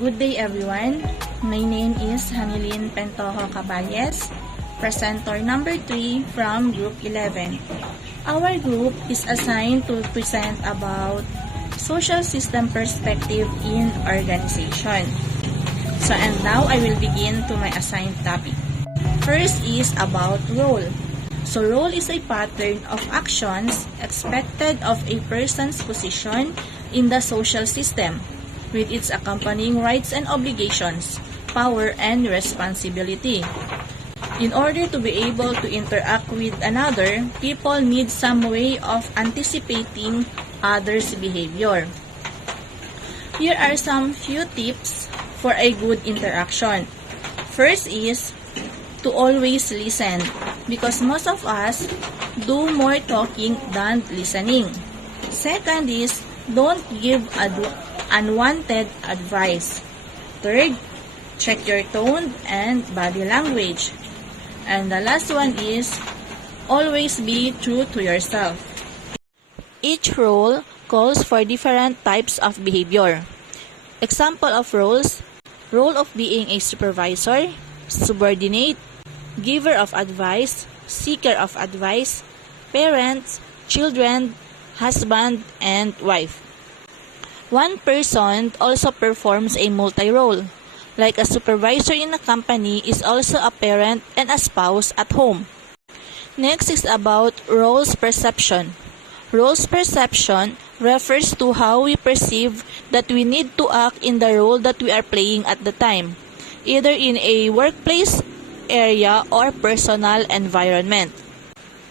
Good day everyone. My name is HONEYLYN PENTOJO presenter number 3 from Group 11. Our group is assigned to present about social system perspective in organization. And now I will begin to my assigned topic. First is about role. Role is a pattern of actions expected of a person's position in the social system, with its accompanying rights and obligations, power and responsibility. In order to be able to interact with another, people need some way of anticipating others' behavior. Here are some few tips for a good interaction. First is to always listen, because most of us do more talking than listening. Second is don't give unwanted advice. Third, check your tone and body language. And the last one is always be true to yourself. Each role calls for different types of behavior. Example of roles: role of being a supervisor, subordinate, giver of advice, seeker of advice, parents, children, husband, and wife. One person also performs a multi-role. Like a supervisor in a company is also a parent and a spouse at home. Next is about roles perception. Roles perception refers to how we perceive that we need to act in the role that we are playing at the time, either in a workplace area or personal environment.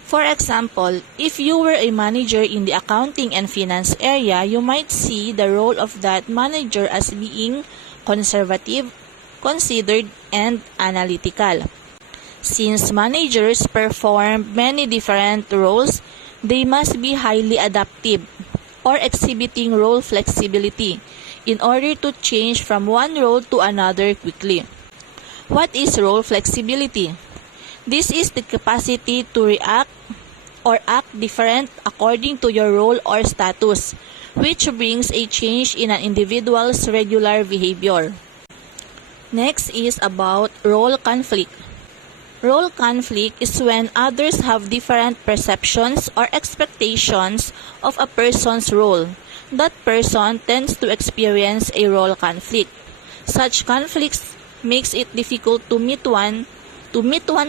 For example, if you were a manager in the accounting and finance area, you might see the role of that manager as being conservative, considered, and analytical. Since managers perform many different roles, they must be highly adaptive or exhibiting role flexibility in order to change from one role to another quickly. What is role flexibility? This is the capacity to react or act different according to your role or status, which brings a change in an individual's regular behavior. Next is about role conflict. Role conflict is when others have different perceptions or expectations of a person's role. That person tends to experience a role conflict. Such conflicts makes it difficult to meet one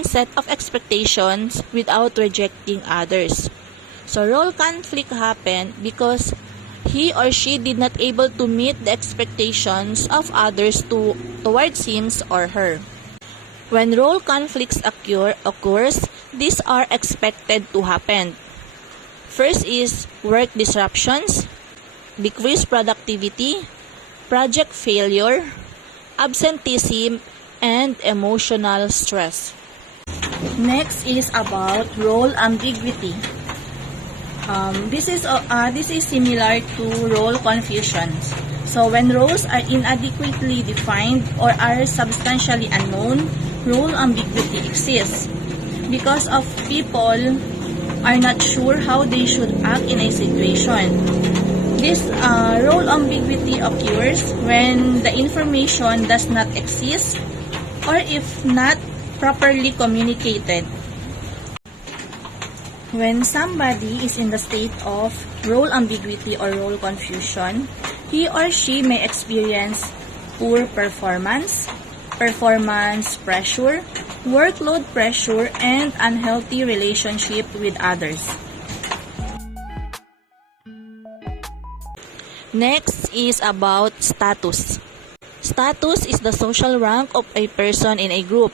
set of expectations without rejecting others. Role conflict happened because he or she did not able to meet the expectations of others towards him or her. When role conflicts occurs, these are expected to happen. First is work disruptions, decreased productivity, project failure, absenteeism, and emotional stress. Next is about role ambiguity. This is similar to role confusions. When roles are inadequately defined or are substantially unknown, role ambiguity exists because of people are not sure how they should act in a situation. This role ambiguity occurs when the information does not exist or if not properly communicated. When somebody is in the state of role ambiguity or role confusion, he or she may experience poor performance pressure, workload pressure, and unhealthy relationship with others. Next is about status. Status is the social rank of a person in a group.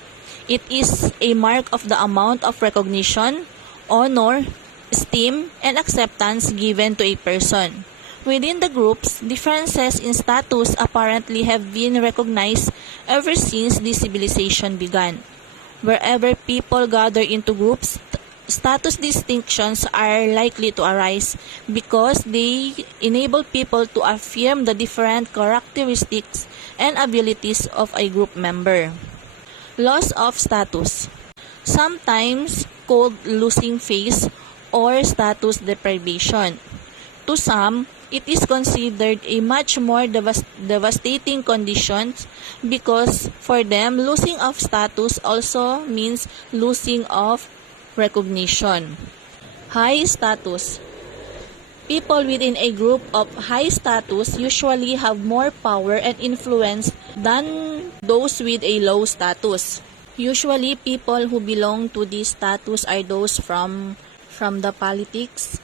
It is a mark of the amount of recognition, honor, esteem, and acceptance given to a person. Within the groups, differences in status apparently have been recognized ever since this civilization began. Wherever people gather into groups, status distinctions are likely to arise because they enable people to affirm the different characteristics and abilities of a group member. Loss of status, sometimes called losing face or status deprivation. To some, it is considered a much more devastating condition because for them, losing of status also means losing of recognition. High status. People within a group of high status usually have more power and influence than those with a low status. Usually, people who belong to this status are those from the politics.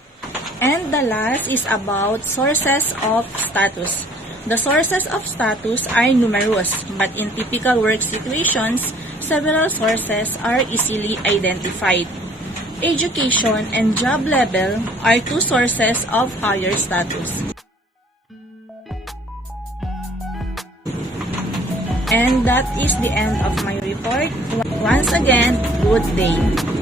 And the last is about sources of status. The sources of status are numerous, but in typical work situations, several sources are easily identified. Education and job level are two sources of higher status. And that is the end of my report. Once again, good day.